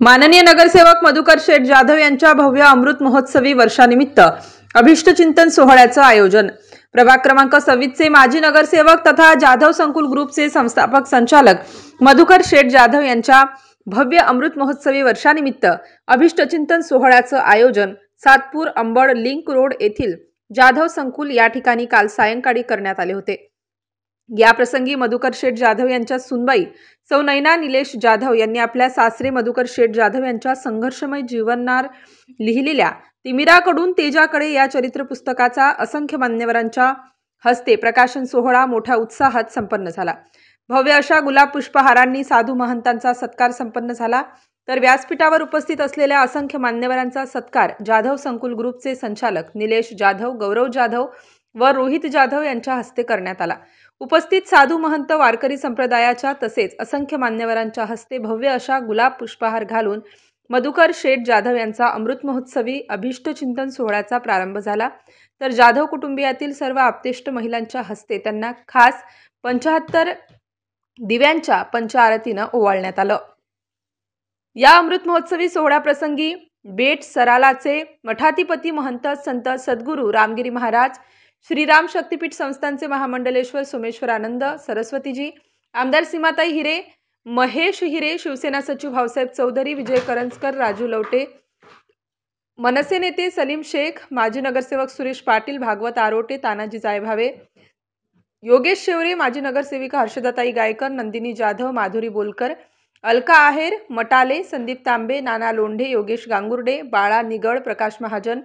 माननीय नगरसेवक मधुकर शेठ जाधव यांच्या भव्य अमृत महोत्सवी वर्षानिमित्त अभिष्टचिंतन सोहळ्याचं आयोजन। प्रभाग क्रमांक 26 चे माजी नगरसेवक तथा जाधव संकुल ग्रुपचे संस्थापक संचालक मधुकर शेठ जाधव यांच्या भव्य अमृत महोत्सवी वर्षानिमित्त अभिष्टचिंतन सोहळ्याचं आयोजन सातपूर अंबड लिंक रोड येथील जाधव संकुल या ठिकाणी काल सायंकाळी करण्यात आले होते। या प्रसंगी मधुकर शेठ जाधव यांच्या सुनबाई सौ नैना निलेश जाधव यांनी आपल्या सासरे मधुकर शेठ जाधव यांच्या संघर्षमय जीवनावर लिहिलेल्या तिमिराकडून तेजाकडे या चरित्र पुस्तकाचा असंख्य मान्यवरांच्या हस्ते प्रकाशन सोहळा मोठ्या उत्साहात संपन्न झाला। भव्य अशा गुलाब पुष्पहारांनी साधू महंतांचा सत्कार संपन्न झाला, तर व्यासपीठावर उपस्थित असलेल्या असंख्य मान्यवरांचा सत्कार जाधव संकुल ग्रुपचे संचालक निलेश जाधव, गौरव जाधव व रोहित जाधव यांच्या हस्ते करण्यात आला। उपस्थित साधू महंत, वारकरी संप्रदायाच्या तसेच असंख्य मान्यवरांच्या हस्ते भव्य अशा गुलाब पुष्पहार घालून मधुकर शेठ जाधव यांचा अमृत महोत्सवी अभिष्टचिंतन सोहळ्याचा प्रारंभ झाला, तर जाधव कुटुंबियातील सर्व आप्तेष्ट महिलांच्या हस्ते त्यांना खास 75 दिव्यांच्या पंचआरतीनं ओवाळण्यात आलं। या अमृत महोत्सवी सोहळ्याप्रसंगी बेट सरालाचे मठाधिपती महंत संत सद्गुरू रामगिरी महाराज, श्रीराम शक्तीपीठ संस्थानचे महामंडलेश्वर सोमेश्वरानंद सरस्वतीजी, आमदार सीमाताई हिरे, महेश हिरे, शिवसेना सचिव भाऊसाहेब चौधरी, विजय करंजकर, राजू लवटे, मनसे नेते सलीम शेख, माजी नगरसेवक सुरेश पाटील, भागवत आरोटे, तानाजी जायभावे, योगेश शेवरे, माजी नगरसेविका हर्षदाताई गायकर, नंदिनी जाधव, माधुरी बोलकर, अलका आहेर, मटाले, संदीप तांबे, नाना लोंढे, योगेश गांगुर्डे, बाळा निगड, प्रकाश महाजन,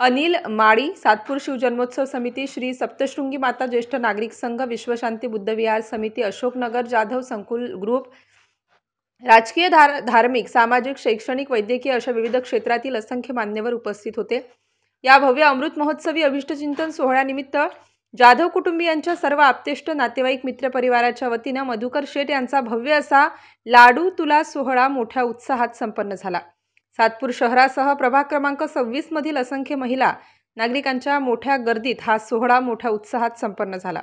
अनिल माळी, सातपूर शिवजन्मोत्सव समिती, श्री सप्तशृंगी माता ज्येष्ठ नागरिक संघ, विश्वशांती बुद्धविहार समिती, अशोकनगर जाधव संकुल ग्रुप, राजकीय, धार्मिक, सामाजिक, शैक्षणिक, वैद्यकीय अशा विविध क्षेत्रातील असंख्य मान्यवर उपस्थित होते। या भव्य अमृत महोत्सवी अभिष्टचिंतन सोहळ्यानिमित्त जाधव कुटुंबियांच्या सर्व आप्तेष्ट, नातेवाईक, मित्रपरिवाराच्या वतीनं मधुकर शेठ यांचा भव्य असा लाडू तुला सोहळा मोठ्या उत्साहात संपन्न झाला। सातपूर शहरासह प्रभाग क्रमांक 26 मधील असंख्य महिला नागरिकांच्या मोठ्या गर्दीत हा सोहळा मोठ्या उत्साहात संपन्न झाला।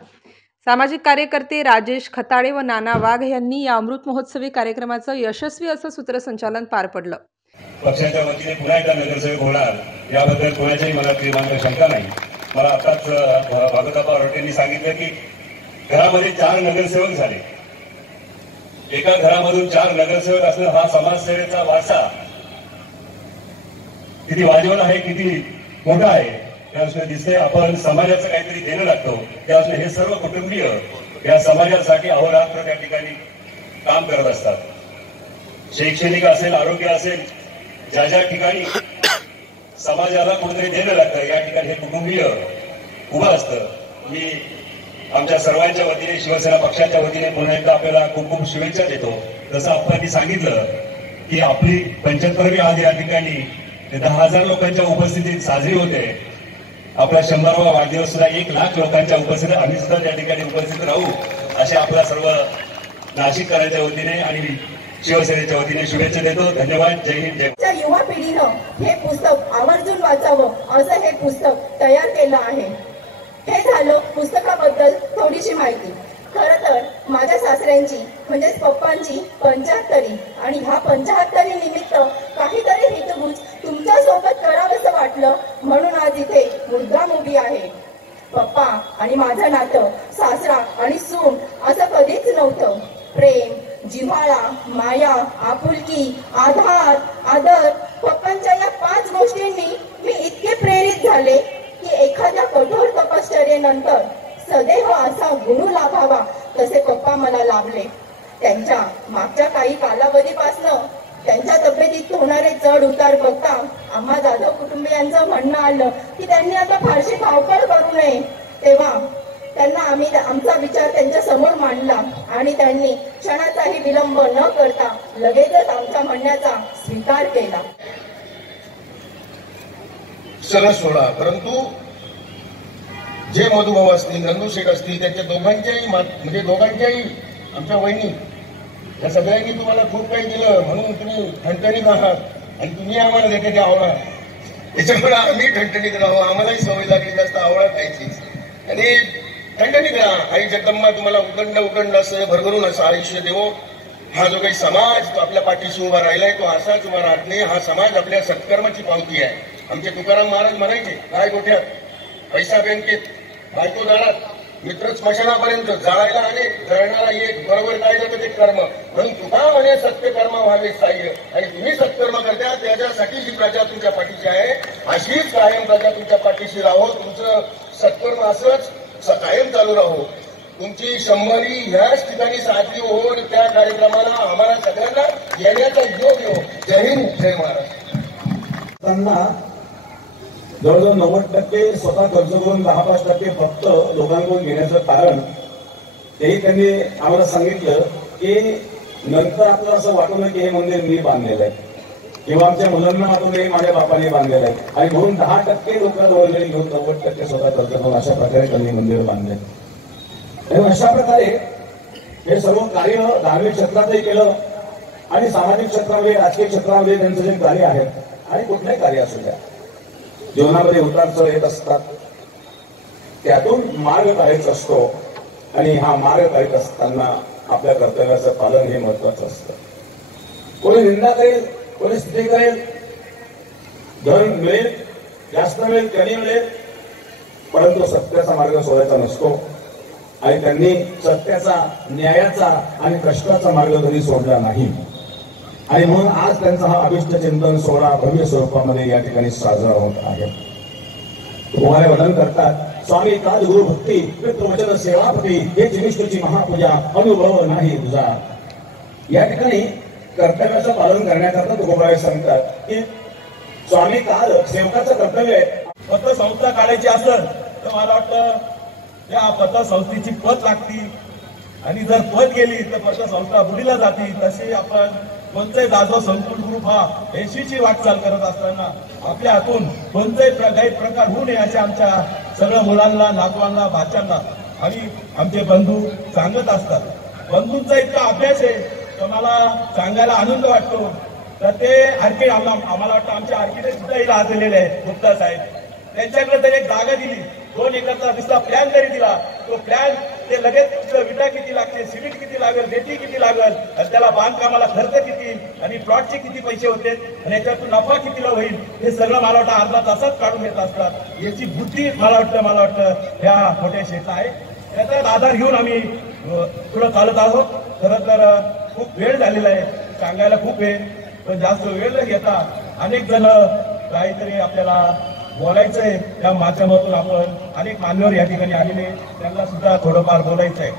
सामाजिक कार्यकर्ते राजेश खताळे व नाना वाघ यांनी या अमृत महोत्सवी कार्यक्रमाचं यशस्वी असं सूत्रसंचालन पार पडलं। पक्षाच्या वतीने पुन्हा एकदा नगरसेवक होणार याबद्दल कोणाच्याही मनात किमान शंका नाही। मला आताच भागवत आरोटेंनी सांगितलं की घरामध्ये 4 नगरसेवक झाले। एका घरामधून 4 नगरसेवक असणं हा समाजसेवेचा वारसा किती वाजवण आहे, किती मोठा आहे त्यावेळेस दिसते। आपण समाजाचं काहीतरी देणं लागतो त्यावेळेस हे सर्व कुटुंबीय या समाजासाठी अहोरात्र त्या ठिकाणी काम करत असतात। शैक्षणिक असेल, आरोग्य असेल, ज्या ज्या ठिकाणी समाजाला कुठेतरी देणं लागतं या ठिकाणी हे कुटुंबीय उभं असतं। मी आमच्या सर्वांच्या वतीने, शिवसेना पक्षाच्या वतीने पुन्हा एकदा आपल्याला खूप खूप शुभेच्छा देतो। जसं आपण सांगितलं की आपली 75वी आज या ठिकाणी 10,000 लोकांच्या उपस्थितीत साजरी होते। आपला 100वा वाढदिवस सुद्धा 1 लाख लोकांच्या उपस्थितीत आम्ही सुद्धा त्या ठिकाणी उपस्थित राहू असे आपल्या सर्व नाशिककरांच्या वतीने आणि शिवसेनेच्या वतीने शुभेच्छा देतो। धन्यवाद। जय हिंद, जय। युवा पिढीनं हे पुस्तक आवर्जून वाचावं असं हे पुस्तक तयार केलं आहे। हे झालं पुस्तकाबद्दल थोडीशी माहिती। खरं तर माझ्या सासऱ्यांची म्हणजे पप्पांची 75वी आणि ह्या 75वी निमित्त काहीतरी हितगुज तुमच्या सोबत करावंसं वाटलं म्हणून आज इथे मुद्दाम उभी आहे। पप्पा आणि माझं नातं सासरा आणि सून असं कधीच नव्हतं। प्रेम, जिव्हाळा, माया, आपुलकी, आदर, पप्पांच्या या 5 गोष्टींनी मी इतके प्रेरित झाले की एखाद्या कठोर तपश्चर्येनंतर सदैव असा गुरु लाभावा तसे पप्पा मला लाभले। त्यांच्या मागच्या काही कालावधीपासनं त्यांच्या तब्येतीत होणारे चढ उतार बघता आम्हा जाधव कुटुंबियांचं म्हणणं आलं की त्यांनी आता फारशी धावपळ करू नये। तेव्हा त्यांना आम्ही आमचा विचार त्यांच्या समोर मांडला आणि त्यांनी क्षणाचाही विलंब न करता लगेचच आमच्या म्हणण्याचा स्वीकार केला। सरस सोडा, परंतु जे मधुभाऊ असतील, नंदूशेठ असतील, त्यांच्या दोघांच्याही आमच्या वहिनी या सगळ्यांनी तुम्हाला खूप काही दिलं म्हणून तुम्ही ठणठणीत आहात आणि तुम्ही आम्हाला देते ते आवळा, त्याच्यामुळे आम्ही ठणठणीत राहू। आम्हालाही सवय लागली जास्त आवळा खायची आणि ठणठणीत राहा। आई जगदंबा तुम्हाला उदंड असं भरभरून असं आयुष्य देवो। हा जो काही समाज तो आपल्या पाठीशी उभा राहिलाय तो असाच उभा राहत नाही. हा समाज आपल्या सत्कर्माची पावती आहे. आमचे तुकाराम महाराज म्हणायचे, काय गोठ्यात पैसा बँकेत, बायको दारात, मित्र स्मशानापर्यंत, जाळायला आले जळणारा एक, बरोबर काय जातं ते कर्म. म्हणून तुका म्हणे सत्यकर्म व्हावे सहाय्य. आणि तुम्ही सत्कर्म करता त्याच्यासाठी जी प्रजा तुमच्या पाठीशी आहे अशीच कायम प्रजा तुमच्या पाठीशी राहो. तुमचं सत्कर्म असंच कायम चालू राहो. तुमची 100वी ह्याच ठिकाणी साजरी हो. त्या कार्यक्रमाला आम्हाला सगळ्यांना येण्याचा योग येऊ. जय हिंद, जय महाराष्ट्र. त्यांना जवळजवळ 90% स्वतः खर्च करून 10-5% फक्त लोकांकडून घेण्याचं कारण तेही त्यांनी आम्हाला सांगितलं की नंतर आपलं असं वाटू नये की हे मंदिर मी बांधलेलं आहे किंवा आमच्या मुलांना वाटू नये माझ्या बापाने बांधलेलं आहे. आणि म्हणून 10% लोकांना वर्गणी घेऊन 90% स्वतः खर्च करून अशा प्रकारे त्यांनी मंदिर बांधले. आणि अशा प्रकारे हे सर्व कार्य धार्मिक क्षेत्रातही केलं आणि सामाजिक क्षेत्रामध्ये, राजकीय क्षेत्रामध्ये त्यांचं जे कार्य आहे आणि कुठलंही कार्य असू द्या, जीवनामध्ये उतार चढ येत असतात, त्यातून मार्ग काढायचा असतो. आणि हा मार्ग काढत असताना आपल्या कर्तव्याचं पालन हे महत्वाचं असतं. कोणी निंदा करेल, कोणी स्तुती करेल, धन मिळेल, जास्त मिळेल, कमी मिळेल, परंतु सत्याचा मार्ग सोडायचा नसतो. आणि त्यांनी सत्याचा, न्यायाचा आणि कष्टाचा मार्ग कधी सोडला नाही. आणि म्हणून आज त्यांचा हा अभिष्ट चिंतन सोहळा भव्य स्वरूपामध्ये या ठिकाणी साजरा होत आहे. तुम्हाला वर्णन करतात, स्वामी काज गुरु भक्ती पितृवचन सेवापती हे जिनिष्ठची महापूजा अनुभव नाही तुझा. या ठिकाणी कर्तव्याचं पालन करण्याकरता तुकोबाराय सांगतात की स्वामी काज सेवकाचं कर्तव्य आहे. पतसंस्था काढायची असेल तर मला वाटतं या पतसंस्थेची पत लागती आणि जर पत गेली तर पतसंस्था बुडीला जाती. तशी आपण कोणताही जाधव संकुल ग्रुप हा 80ची वाटचाल करत असताना आपल्या हातून कोणताही काही प्रकार होऊ नये अशा आमच्या सगळ्या मुलांना, नातवांना, भाच्यांना आणि आमचे बंधू सांगत असतात. बंधूंचा इतका अभ्यास आहे तर मला सांगायला आनंद वाटतो. तर ते आर्किड आम्हाला वाटतं आमच्या आर्किडे सुद्धा इला आलेले आहे गुप्ता साहेब. त्यांच्याकडे तर एक जागा दिली, 2 एकरचा नुसता प्लॅन जरी दिला तो प्लॅन ते लगेच विटा किती लागते, सिमेंट किती लागेल, रेती किती लागेल, त्याला बांधकामाला खर्च किती आणि प्लॉटचे किती पैसे होते आणि याच्यातून नफा कितीला होईल हे सगळं मला वाटतं अर्धा तासात काढून घेत असतात. याची बुद्धी मला वाटतं ह्या मोठ्या शेत आहे. त्याचाच आधार घेऊन आम्ही पुढे चालत आहोत. खरं तर खूप वेळ झालेला आहे, सांगायला खूप आहे, पण जास्त वेळ न घेता अनेक जण काहीतरी आपल्याला बोलायचंय. त्या माध्यमातून आपण अनेक मान्यवर या ठिकाणी आलेले, त्यांना सुद्धा थोडंफार बोलायचं आहे.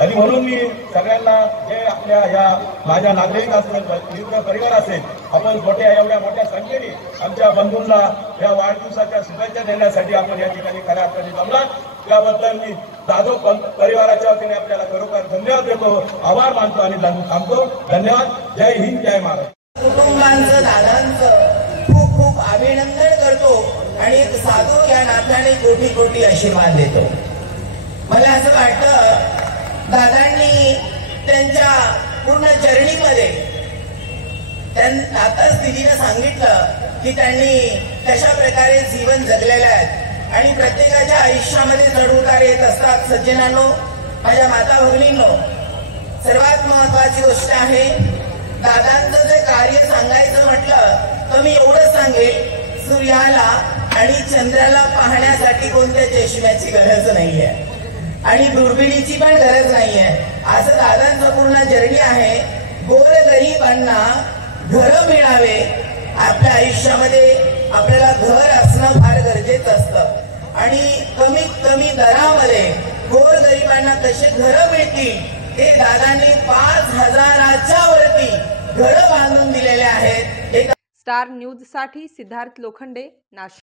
आणि म्हणून मी सगळ्यांना जे आपल्या या माझ्या नागरिक असेल, मित्र परिवार असेल, आपण एवढ्या मोठ्या संख्येने आमच्या बंधूंना या वाढदिवसाच्या शुभेच्छा देण्यासाठी आपण या ठिकाणी खऱ्या अर्थाने जमला. त्याबद्दल मी जाधव परिवाराच्या वतीने आपल्याला खरोखर धन्यवाद देतो, आभार मानतो आणि थांबतो. धन्यवाद. जय हिंद, जय महाराष्ट्र. कुटुंबांचं, दादांचं खूप खूप अभिनंदन करतो आणि साधू या नात्याने कोटी कोटी आशीर्वाद देतो. मला असं वाटतं दादांनी त्यांच्या पूर्ण जर्नीमध्ये आताच दिदीनं सांगितलं की त्यांनी कशा प्रकारे जीवन जगलेलं आहे आणि प्रत्येकाच्या आयुष्यामध्ये चढउतार येत असतात. सज्जनांनो, माझ्या माता भगिनींनो, सर्वात महत्वाची गोष्ट आहे दादांचं जे कार्य सांगायचं म्हटलं तर मी एवढंच सांगेल, सूर्याला आणि चंद्राला पाहण्यासाठी कोणत्या चष्म्याची गरज नाहीये आणि दुर्बिणीची पण गरज नाहीये. असं दादांचं पूर्ण जर्नी आहे. गोरगरिबांना घर मिळावे, आपल्या आयुष्यामध्ये आपल्याला घर असणं फार गरजेचं असतं आणि कमीत कमी दरामध्ये गोरगरिबांना कसे घर मिळतील हे दादांनी 5,000च्या वरती घर बांधून दिलेले आहेत. स्टार न्यूज साठी सिद्धार्थ लोखंडे, नाशिक.